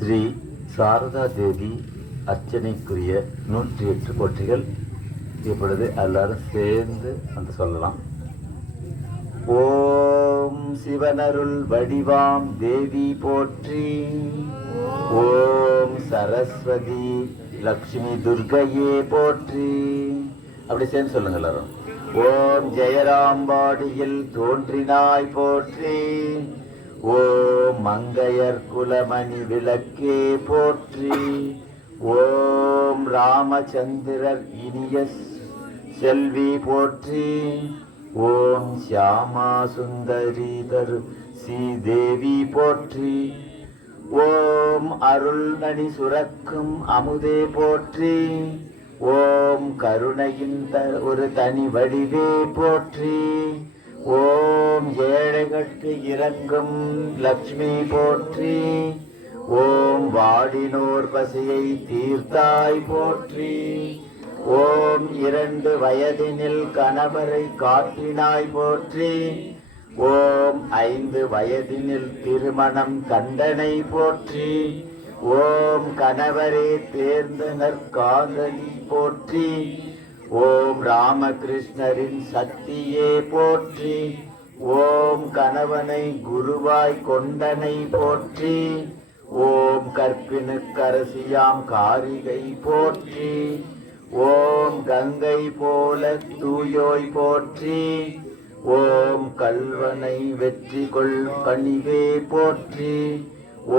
ஸ்ரீ சாரதா தேவி அர்ச்சனைக்குரிய 108 போற்றிகள். இப்பொழுது எல்லாரும் சேர்ந்து வந்து சொல்லலாம். ஓம் சிவனருள் வடிவாம் தேவி போற்றி. ஓம் சரஸ்வதி லக்ஷ்மி துர்கையே போற்றி. அப்படி சேர்ந்து சொல்லுங்க எல்லாரும். ஓம் ஜெயராம்பாடியில் தோன்றினாய் போற்றி. ஓம் மங்கையர் குலமணி விளக்கே போற்றி. ஓம் ராமச்சந்திரர் இனிய செல்வி போற்றி. ஓம் சியாமா சுந்தரி தரு ஸ்ரீதேவி போற்றி. ஓம் அருள்நடி சுரக்கும் அமுதே போற்றி. ஓம் கருணையின் ஒரு தனி வடிவே போற்றி. ஓம் ஏழைகட்கு இறங்கும் லட்சுமி போற்றி. ஓம் வாடினோர் பசியை தீர்த்தாய் போற்றி. ஓம் 2 வயதினில் கணவரை காட்டினாய் போற்றி. ஓம் 5 வயதினில் திருமணம் கண்டனை போற்றி. ஓம் கணவரே தேர்ந்த நற்காதலி போற்றி. ஓம் ராமகிருஷ்ணரின் சக்தியே போற்றி. ஓம் கணவனை குருவாய் கொண்டனை போற்றி. ஓம் கற்பினுக்கரசியாம் காரிகை போற்றி. ஓம் கங்கை போல தூயோய் போற்றி. ஓம் கல்வனை வெற்றி கொள் கனிவே போற்றி.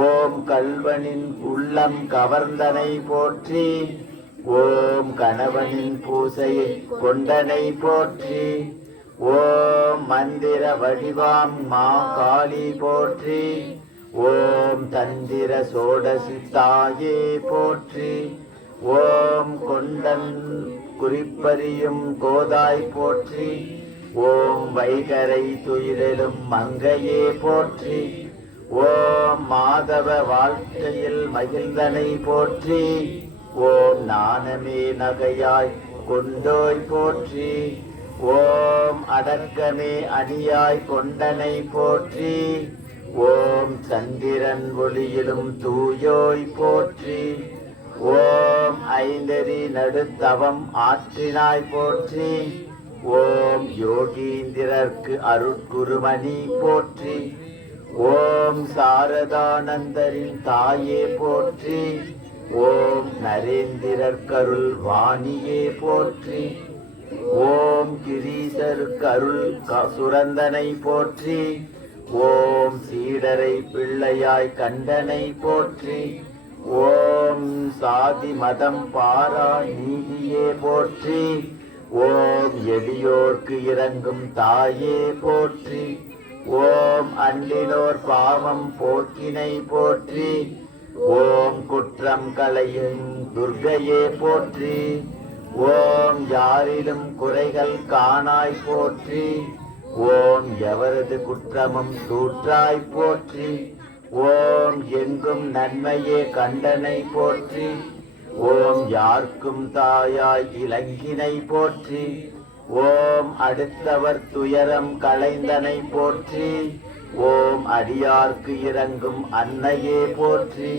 ஓம் கல்வனின் உள்ளம் கவர்ந்தனை போற்றி. ஓம் கணவனின் பூசையை கொண்டனை போற்றி. ஓம் மந்திர வடிவாம் மா காளி போற்றி. ஓம் தந்திர சோடசி தாயே போற்றி. ஓம் கொண்டன் குறிப்பறியும் கோதாய் போற்றி. ஓம் வைகரை துயிலும் மங்கையே போற்றி. ஓம் மாதவ வாழ்க்கையில் மகிழ்ந்தனை போற்றி. ஓம் நாணமே நகையாய் கொண்டோய் போற்றி. ஓம் அடக்கமே அணியாய் கொண்டனை போற்றி. ஓம் சந்திரன் ஒளியிலும் தூயோய் போற்றி. ஓம் ஐந்தரி நடுத்தவம் ஆற்றினாய் போற்றி. ஓம் யோகீந்திரர்க்கு அருட்குருமணி போற்றி. ஓம் சாரதானந்தரின் தாயே போற்றி. ஓம் நரேந்திரர்கருள் வாணியே போற்றி. ஓம் கிரீசருக்கருள் சுரந்தனை போற்றி. ஓம் சீடரை பிள்ளையாய் கண்டனை போற்றி. ஓம் சாதி மதம் பாரா நீதியே போற்றி. ஓம் எளியோர்க்கு இறங்கும் தாயே போற்றி. ஓம் அன்றினோர் பாவம் போக்கினை போற்றி. ஓம் குற்றம் களையும் துர்கையே போற்றி. ஓம் யாரிலும் குறைகள் காணாய் போற்றி. ஓம் எவரது குற்றமும் தூற்றாய் போற்றி. ஓம் எங்கும் நன்மையே கண்டனை போற்றி. ஓம் யார்க்கும் தாயாய் இலங்கினை போற்றி. ஓம் அடுத்தவர் துயரம் களைந்தனை போற்றி. ஓம் அடியார்க்கு இறங்கும் அன்னையே போற்றி.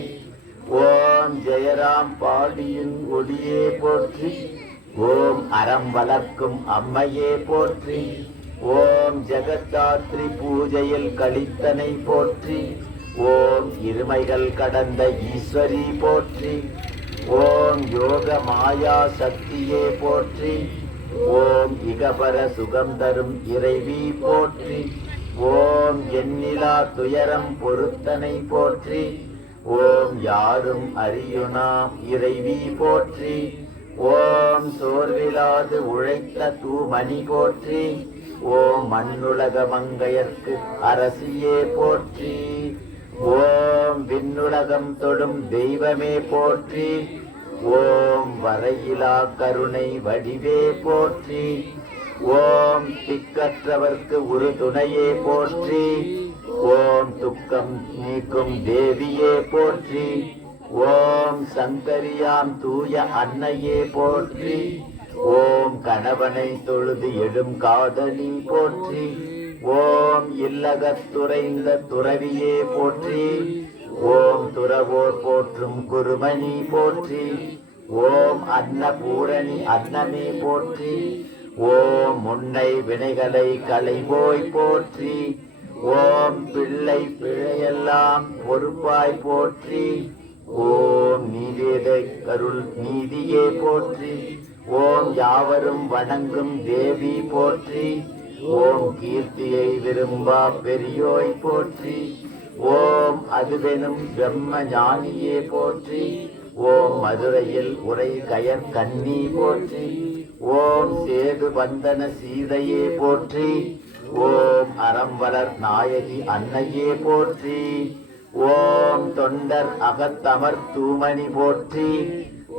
ஓம் ஜெயராம் பாடியின் ஒளியே போற்றி. ஓம் அறம் வளர்க்கும் அம்மையே போற்றி. ஓம் ஜெகத்தாத்ரி பூஜையில் கழித்தனை போற்றி. ஓம் இருமைகள் கடந்த ஈஸ்வரி போற்றி. ஓம் யோக மாயா சக்தியே போற்றி. ஓம் இகபர சுகம் தரும் இறைவி போற்றி. ஓம் எண்ணிலா துயரம் பொறுத்தனை போற்றி. ஓம் யாரும் அறியுணாம் இறைவி போற்றி. ஓம் சோர்விலாது உழைத்த தூமணி போற்றி. ஓம் மண்ணுலக மங்கையர்க்கு அரசியே போற்றி. ஓம் விண்ணுலகம் தொடும் தெய்வமே போற்றி. ஓம் வரையிலா கருணை வடிவே போற்றி. ஓம் திக்கற்றவர்க்கு ஒரு துணையே போற்றி. ஓம் துக்கம் நீக்கும் தேவியே போற்றி. ஓம் சங்கரியாம் தூய அன்னையே போற்றி. ஓம் கணவனை தொழுது எடும் காதலி போற்றி. ஓம் இல்லகத்துறைந்த துறவியே போற்றி. ஓம் துறவ குறவோர் போற்றும் குருமணி போற்றி. ஓம் அன்னபூரணி அன்னமே போற்றி. ஓம் முன்னை வினைகளை களைவோய் போற்றி. ஓம் பிள்ளை பிழையெல்லாம் பொறுப்பாய் போற்றி. ஓம் நீதியை கருள் நீதியே போற்றி. ஓம் யாவரும் வணங்கும் தேவி போற்றி. ஓம் கீர்த்தியை விரும்பா பெரியோய் போற்றி. ஓம் அதுவெனும் பிரம்ம ஞானியே போற்றி. ஓம் மதுரையில் உரை கயர் கண்ணி போற்றி. ஓம் சேது பந்தன சீதையே போற்றி. ஓம் அறம்வளர் நாயகி அன்னையே போற்றி. ஓம் தொண்டர் அகத்தமர் தூமணி போற்றி.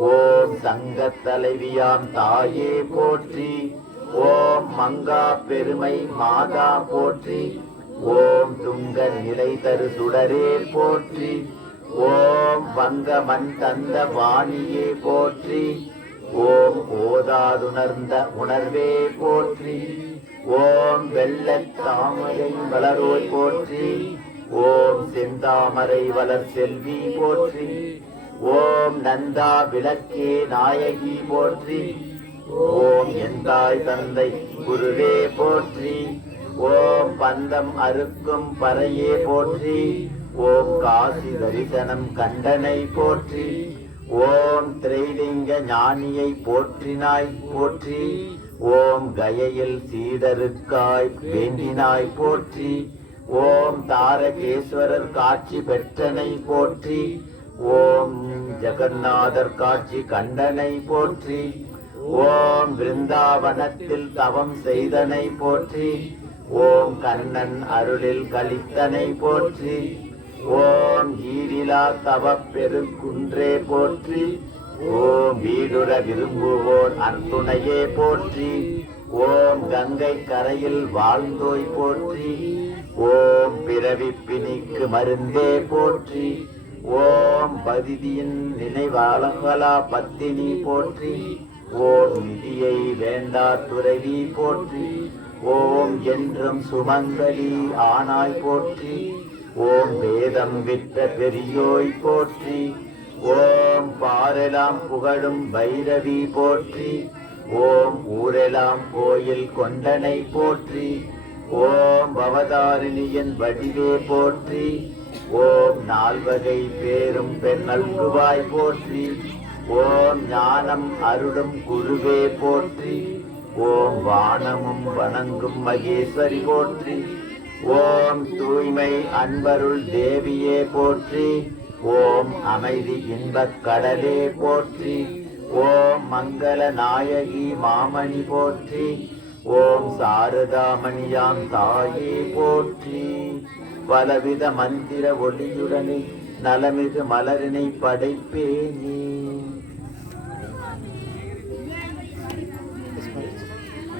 ஓம் சங்கத் தலைவியாம் தாயே போற்றி. ஓம் மங்கா பெருமை மாதா போற்றி. ஓம் துங்க நிலை தரு சுடரே போற்றி. ஓம் வங்க மண் தந்த வாணியே போற்றி. ஓம் ஓதாதுணர்ந்த உணர்வே போற்றி. ஓம் வெள்ளத் தாமரை வளரோய் போற்றி. ஓம் செந்தாமரை வளர் செல்வி போற்றி. ஓம் நந்தா விளக்கே நாயகி போற்றி. ஓம் என் தாய் தந்தை குருவே போற்றி. ஓம் பந்தம் அறுக்கும் பறையே போற்றி. ஓம் காசி தரிசனம் கண்டனை போற்றி. ஓம் திரைலிங்க ஞானியை போற்றினாய் போற்றி. ஓம் கயையில் சீடருக்காய் வேண்டினாய் போற்றி. ஓம் தாரகேஸ்வரர் காட்சி பெற்றனை போற்றி. ஓம் ஜெகநாதர் காட்சி கண்டனை போற்றி. ஓம் பிருந்தாவனத்தில் தவம் செய்தனை போற்றி. ஓம் கண்ணன் அருளில் கலித்தனை போற்றி. ஓம் ஈரிலா தவ பெருங்குன்றே போற்றி. ஓம் வீடுற விரும்புவோர் அன்புணையே போற்றி. ஓம் கங்கை கரையில் வாழ்ந்தோய் போற்றி. ஓம் பிறவி பிணிக்கு மருந்தே போற்றி. ஓம் பதிதியின் நினைவாளங்களா பத்தினி போற்றி. ஓம் நிதியை வேண்டா துறவி போற்றி. ஓம் என்றும் சுமங்கலி ஆனாய் போற்றி. ஓம் வேதம் விட்ட பெரியோய் போற்றி. ஓம் பாரெலாம் புகழும் பைரவி போற்றி. ஓம் ஊரெலாம் கோயில் கொண்டனை போற்றி. ஓம் பவதாரிணியன் வடிவே போற்றி. ஓம் நால்வகை பேரும் பெண்ணல்குவாய் போற்றி. ஓம் ஞானம் அருளும் குருவே போற்றி. ஓம் வானமும் வணங்கும் மகேஸ்வரி போற்றி. ஓம் தூய்மை அன்பருள் தேவியே போற்றி. ஓம் அமைதி இன்பக் கடலே போற்றி. ஓம் மங்கள நாயகி மாமணி போற்றி. ஓம் சாரதாமணியாம் தாயே போற்றி. பலவித மந்திர ஒளியுடனே நலமிகு மலரினை படைப்பேனே.